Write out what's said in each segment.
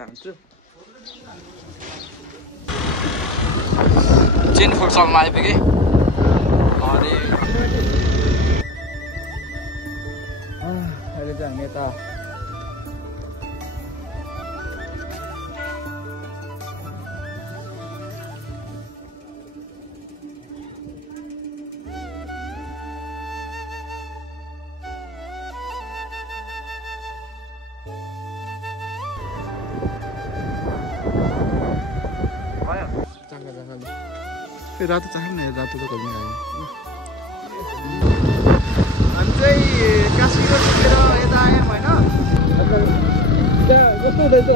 चाहन्छु। Chain food Salma आइपुगेँ अनि अहिले चाहिँ हामी यता रातो चाहन्न रातो त घुम्न आयो हामी चाहिँ काशीको टिकेर यता आयौँ होइन कस्तो हुँदैछ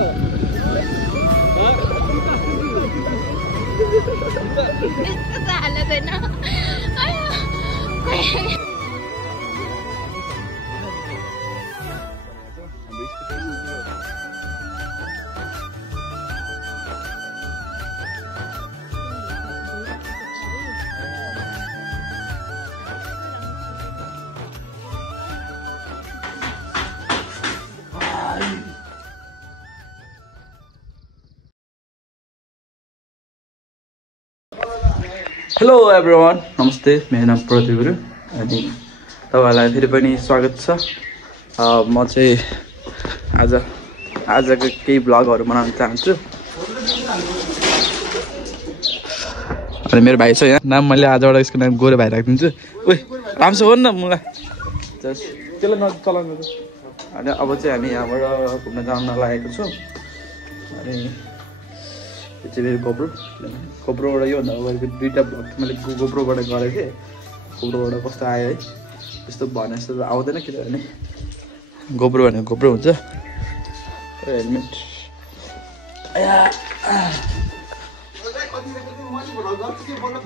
हेलो एभ्रिवान नमस्ते मेरो नाम प्रदीप गुरुङ अनि तपाईँहरूलाई फेरि पनि स्वागत छ। म चाहिँ आजको केही भ्लगहरू बनाउन चाहन्छु अनि मेरो भाइ छ यहाँ नाम मैले आजबाट यसको नाम गोरे भाइ राखिदिन्छु। ओइ राम्रोसँग हो नि त मलाई त्यसलाई नचलाउनु अनि अब चाहिँ हामी यहाँबाट घुम्न जान लागेको छौँ अनि यो चाहिँ मेरो गोप्रोबाट योभन्दा अगाडिको दुईवटा भ्लग मैले गोप्रोबाट गरेको थिएँ। गोप्रोबाट कस्तो आयो है त्यस्तो भने जस्तो आउँदैन किनभने गोप्रो भनेको गोप्रो हुन्छ। हेलमेट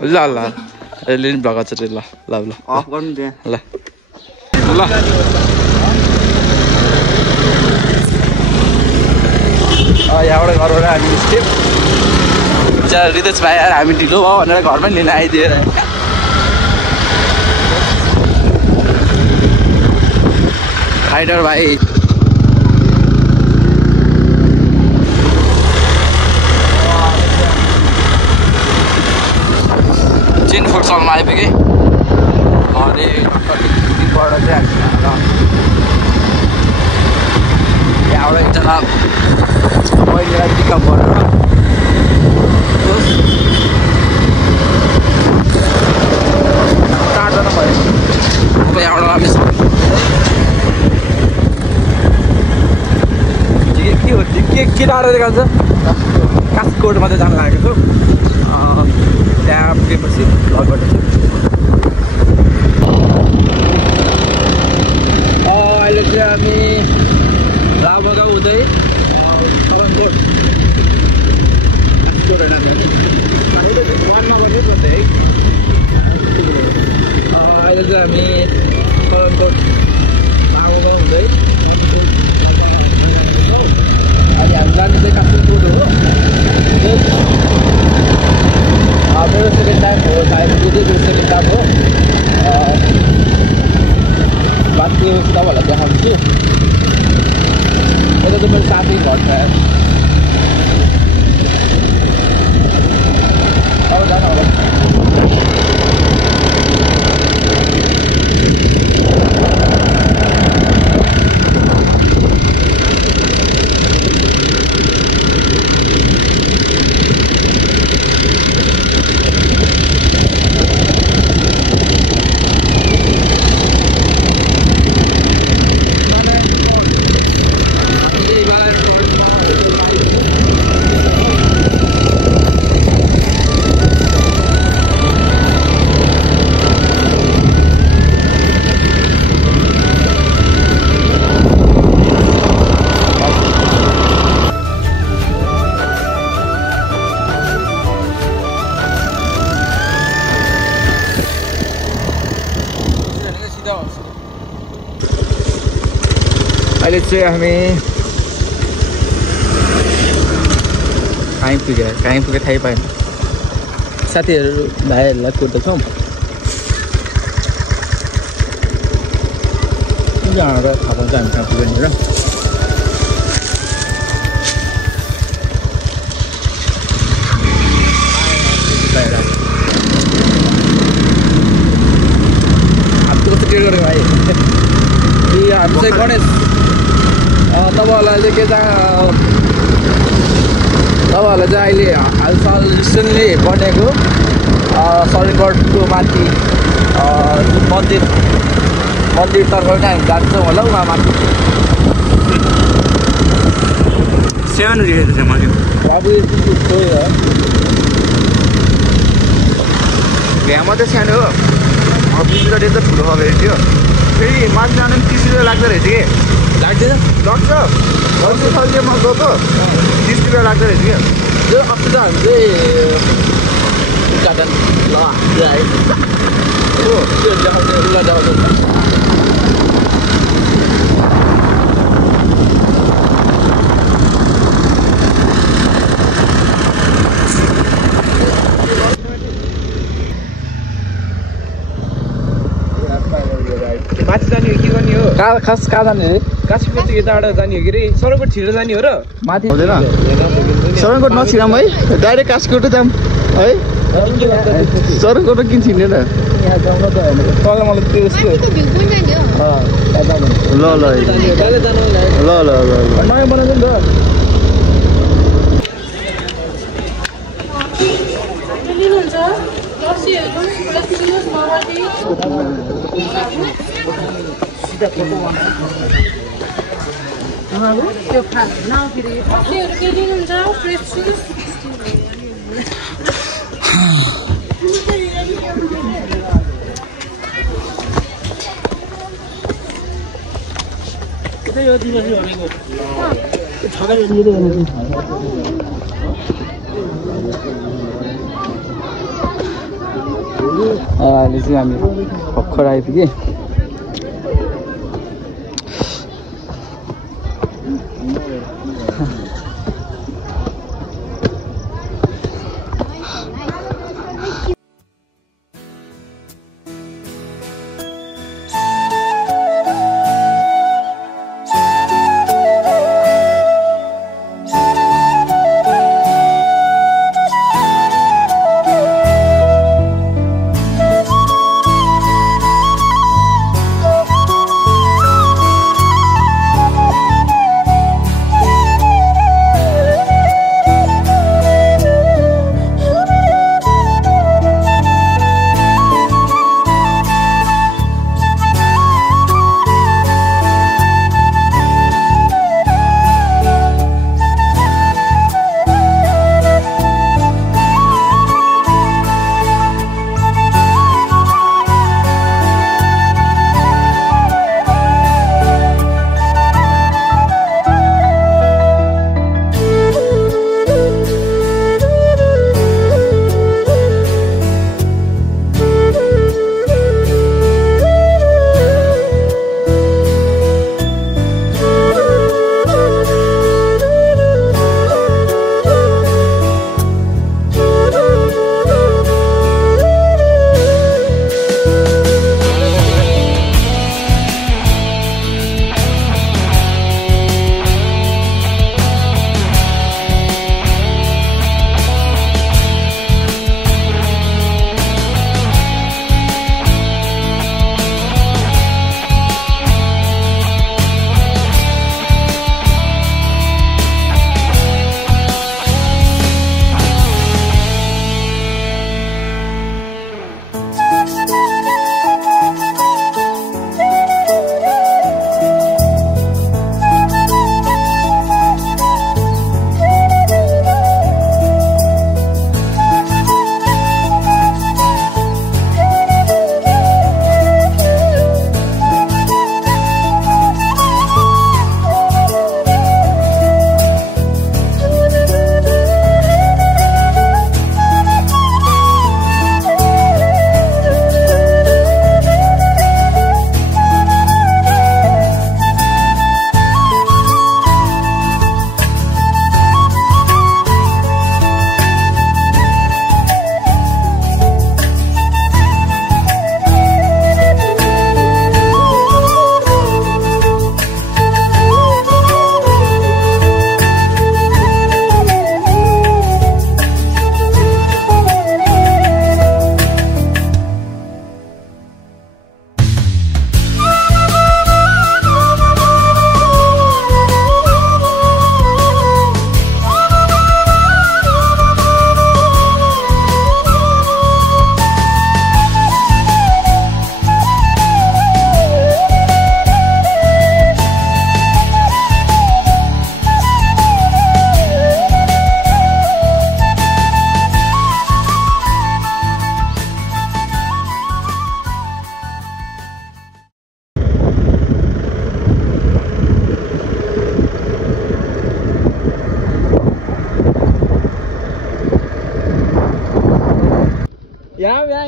ल ल अहिले नि भ्लग छ ल ल ल अफ गर्नु त्यहाँ ल ल यहाँबाट घरबाट हामी निस्क्यौँ। रितेश भाइ आएर हामी ढिलो भयो भनेर घरमै लिन आइदिएर राइडर भाइ चेन फुड सलमा आइपुगेँ अनि बाट चाहिँ यहाँबाट एकजना बहिनीलाई पिकअप गरेर चारजना भयो अब यहाँबाट हामी के हो के टाढो देखाउँछ काशीकोटमा चाहिँ जान लागेको छु। त्यहाँ पुगेपछि भ्लग गर्दैछु। अहिले चाहिँ हामी लाभागाउँ हुँदै अहिले चाहिँ हामी हुँदै अनि हामी जाने चाहिँ काठमाडौँ हो। मेरो सेकेन्ड टाइम हो सायद मेरो सेकेन्ड टाइम हो। बाँकी तपाईँहरूलाई देखाउँछु। यता चाहिँ मेरो साथी घर छ अब जान होला। अहिले चाहिँ हामी कहीँ पुगे थाहै पाएन। साथीहरू भाइहरूलाई कुर्दैछौँ। थाहा पाउँछ हामी कहाँ पुग्यो भनेर। हामी चाहिँ गणेश तपाईँहरूलाई चाहिँ के तपाईँहरूलाई चाहिँ अहिले हालसाल रिसेन्टली बनेको सरिङगढको माथि मन्दिरतर्फ हामी जान्छौँ होला उहाँ माथि 7 रुपियाँ चाहिँ मन्दिर बाबु यहाँ मात्रै सानो हो 20 रुपियाँ त ठुलो खबर थियो फेरि माथि जानु पनि 30 रुपियाँ लाग्दो रहेछ कि लाग्दैन लाग्छ म गएको 30 रुपियाँ लाग्दो रहेछ कि त्यो अस्ति त हामी चाहिँ उद्घाटन ल आयो हो त्यो देखाउँछ उसलाई देखाउँछ माथि जाने हो के गर्ने हो खास कहाँ जाने अरे काशीपति यताबाट जाने हो कि रे सरोकोट छिरेर जाने हो र माथि हुँदैन सरोकोट नछिराम है डाइरेक्ट काशीकोटै जाऊँ है सरोकोट किन छिर्ने र यहाँ जाउँ न त तल मलाई त्यो उसको ल ल ल ल ल नयाँ बनाउँछ नि त अहिले चाहिँ हामी भर्खर आइपुग्यो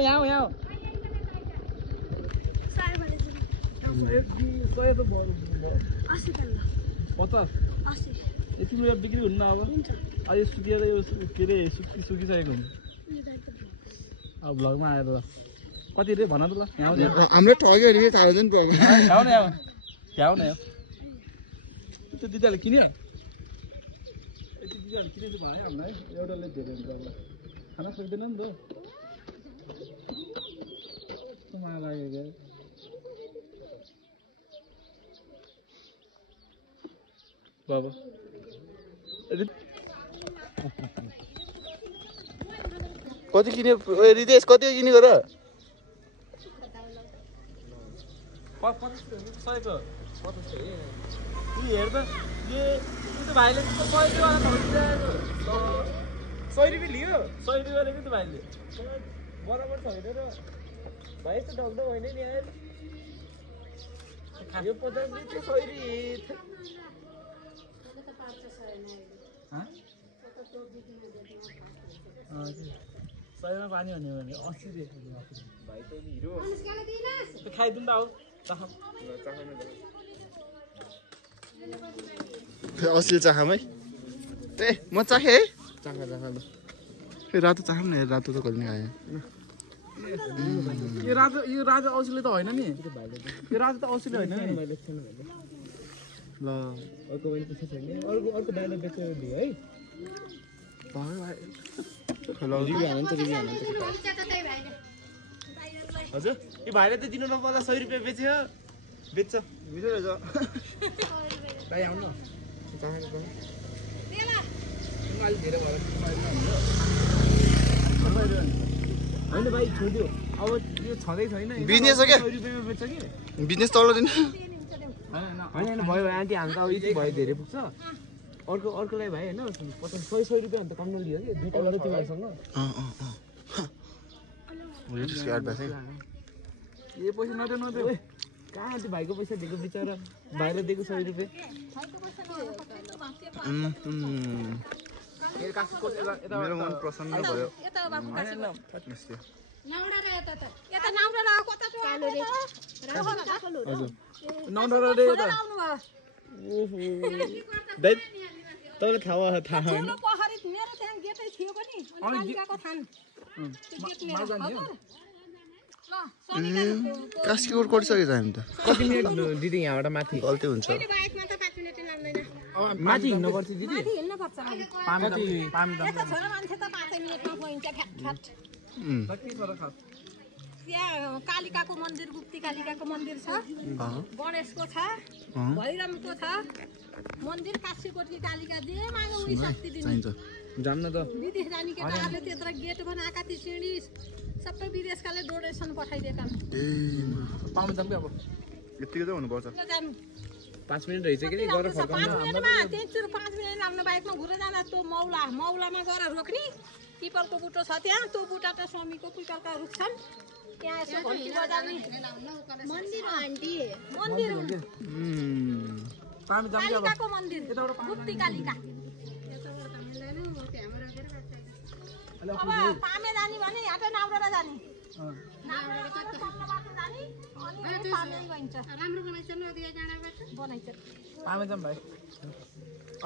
यहाँ सय त भयो 50 यति मेरो बिक्री हुन्न अब अहिले सुकेर यो के अरे सुकिसकेको हुन्छ अब भ्लगमा आएर ल कति रे भन त ल यहाँ हाम्रो ठग्यो नि 1000 रुपैयाँ यहाँ त्यो दिदाले किन्यो यति दिदाले किनेको भयो हामीलाई एउटाले धेरै हुन्छ होला खाना सक्दैन नि त माया लागेको बाबा कति किन्यो रितेश कति किनेको र 50 सयको 50 हेर्दा यो भाइले 100 रुपियाँ लियो 100 रुपियाँ लियो त भाइले बराबर छैन र भाइ त ढल्दो होइन नि यार यो 50 रुपियाँ सयरी सयमा पानी हुने भने 80 रुपियाँ भाइ त हिरो खाइदिनु त आऊ असली चाखम है ए म चाखे है चाखा ल रातो चाखम न रातो त कहिले खाएँ यो राजा औसले त होइन नि यो राजा त औसले होइन नि ल अर्को पनि पैसा छैन अर्को दाइले बेचेर दियो है हजुर यो भाइले त दिनु नपर्दा 100 रुपियाँ बेच्यो बेच्छ मिठो रहेछ भाइ आउनु होइन भाइ छोडिदियो अब यो छँदै छैन बिजनेस हो क्या 100 रुपियाँमा बेच्छ कि बिजनेस तल दिन होइन भयो आन्टी हामी त अब यति भयो धेरै पुग्छ अर्कोलाई भाइ होइन 50 100 रुपियाँ भने त कम नलियो कि दुईटा गरेर त्यो भाइसँग ए पैसा नदेऊ कहाँ त्यो भाइको पैसा दिएको बिचरा भाइले दिएको 100 रुपियाँ मेरो मन प्रसन्न भयो तपाईँले थाहा होइन कास्कीकोट कटिसकेको छ हामी त कति मिनट दिदी यहाँबाट माथि गल्ती हुन्छ माथि हिँड्नुपर्छ दिदी कालिकाको मन्दिर गुप्ती कालिकाको मन्दिर छ गणेशको छ भैरवको छ मन्दिर काशीकोटकी कालिका जे माग्यो उही शक्ति दिन्छ जान्न त विदेश जाने केटाहरूले त्यत्रो गेट बनाएका ती सिँढी सबै विदेशकाले डोनेसन पठाइदिएका पाउनु जाऊँ अब यतिकै चाहिँ हुनुपर्छ 5 मिनट रहेछ कि गएर फर्काउनु 5 मिनटमा त्यहीँचुर 5 मिनट लाग्ने बाइकमा घुरेर जाँदा त्यो मौलामा गएर रोक्ने पिपलको बुटो छ त्यहाँ त्यो बुटा त स्वामीको पिपलका रुख छन् त्यहाँ यसो घन्टी बजाउने मन्दिर आन्टी मन्दिर कालिकाको मन्दिर गुप्ती कालिका अब पामे जाने भने यहाँ त नाउडा जाने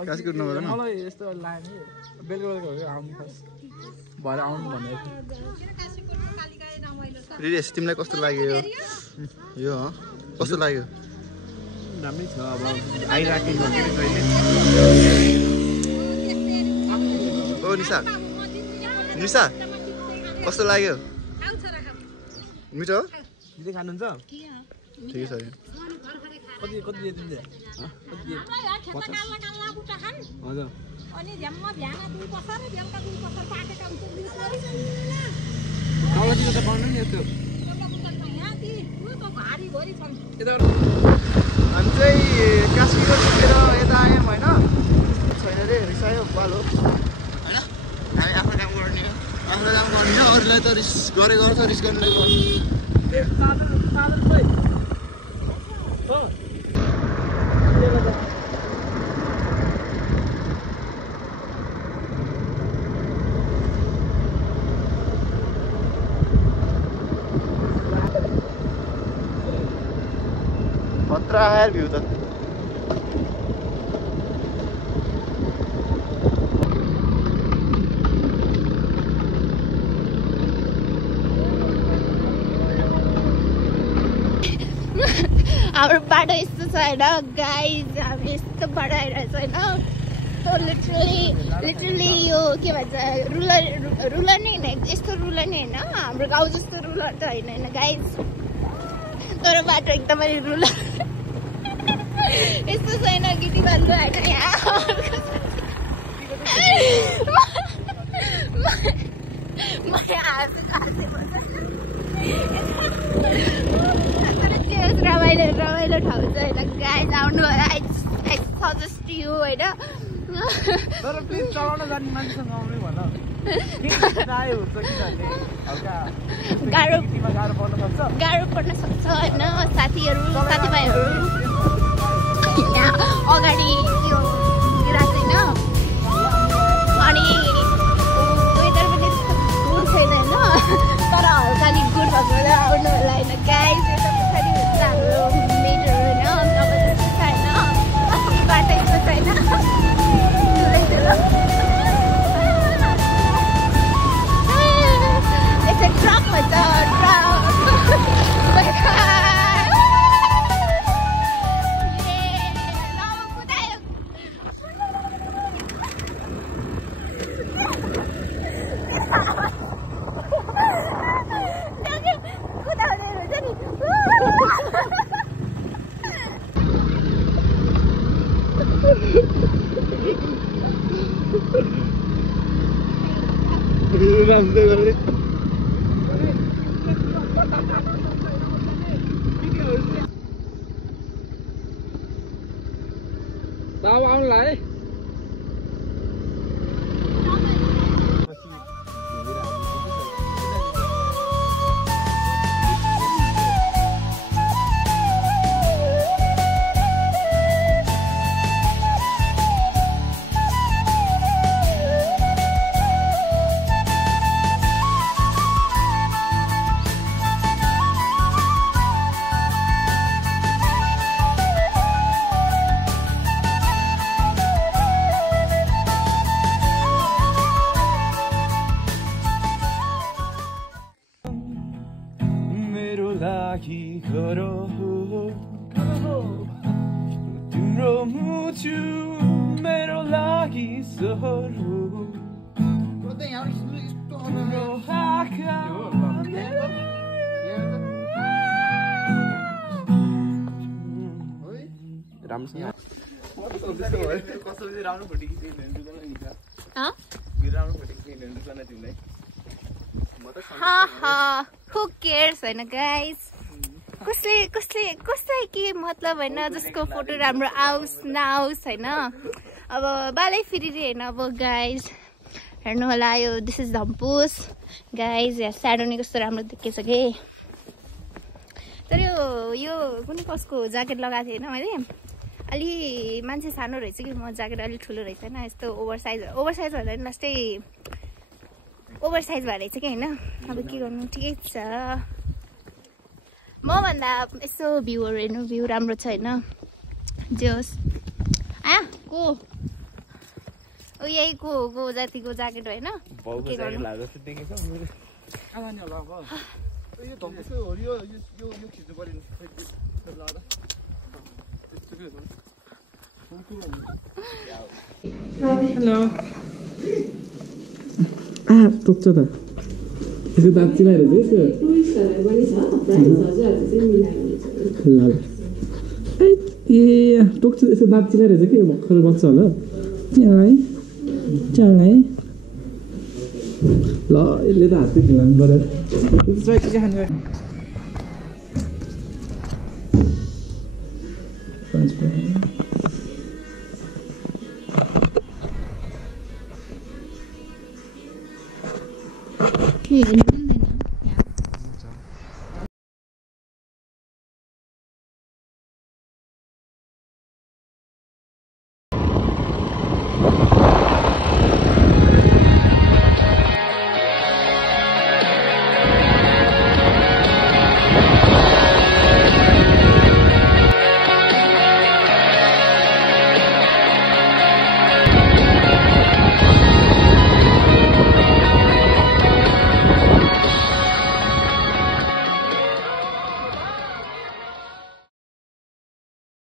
कास्कीकोट नभएर मलाई यस्तो लाग्यो बेलुका आउनु खास भएर आउनु भनेको रितेश तिमीलाई कस्तो लाग्यो यो कस्तो लाग्यो राम्रै छ अब आइराखेको ओ निशा निशा कस्तो लाग्यो मिठो दिदी खानुहुन्छ ठिकै छ कति दिन्छ हजुर अनि झ्याममा भ्याना 2 पसर बेलुका 2 पसर पाकेका हुन्छ तलतिर त पाउनु नि यस्तो भारी भरि छन् हामी चाहिँ कास्कीकोट पुगेर यता आयौँ होइन छैन रे रिसायो पालो होइन हामी आफ्नो काम गर्ने हो अरूलाई त रिस गरेको अर्थ रिस गर्नु खतरा यार भ्यू त हाम्रो बाटो यस्तो छ होइन गाइज हामी यस्तो बाटो आइरहेको छ होइन लिटरली यो के भन्छ रुलर नै होइन यस्तो रुलर नै होइन हाम्रो गाउँ जस्तो रुलर त होइन गाइज तर बाटो एकदमै रुलर यस्तो छैन गिटी बाल्नु होइन यहाँ रमाइलो रमाइलो ठाउँ छ होइन गाइज आउनु होला आई सजेस्ट यु होइन तर प्लिज चलाउन जान्ने मान्छेसँग आउनै भन गाह्रो पर्न सक्छ होइन साथीभाइहरू यहाँ अगाडि त्यो राख्छ होइन अनि वेदर पनि गुड छैन होइन तर हल्का गुड भएको आउनु होला होइन गाइज यता पछाडि हुन्छ हाम्रो मेटहरू होइन अब त्यस्तो छैन बाटो यस्तो छैन It's a truck with a truck. Tao ăn lại. तिम्रो मुछु मेरो लागि सहरु तिम्रो आँखा Who cares होइन गाइस कसले के मतलब होइन जसको फोटो राम्रो आओस् नआओस् होइन अब बालै फेरि होइन अब गाइस हेर्नु होला यो दिस इज धम्पुस गाइस यहाँ स्याडोनी कस्तो राम्रो देखेछ कि तर यो कुनै कसको ज्याकेट लगाएको थिएँ होइन मैले अलि मान्छे सानो रहेछ कि म ज्याकेट अलिक ठुलो रहेछ होइन यस्तो ओभरसाइज भन्दा पनि लास्टै ओभरसाइज भएर रहेछ कि होइन अब के गर्नु ठिकै छ म भन्दा यसो भ्यूहरू हेर्नु भ्यू राम्रो छ होइन जे होस् को यही को जातिको ज्याकेट होइन के गर्नु हेलो टोक्छ त यसो दाँत चिलाएर चाहिँ ए टोक्छ यसो दाँत चिलाएर चाहिँ के भर्खर बच्छ होला चल है ल यसले त हातै खिलाउनु पऱ्यो के खानु के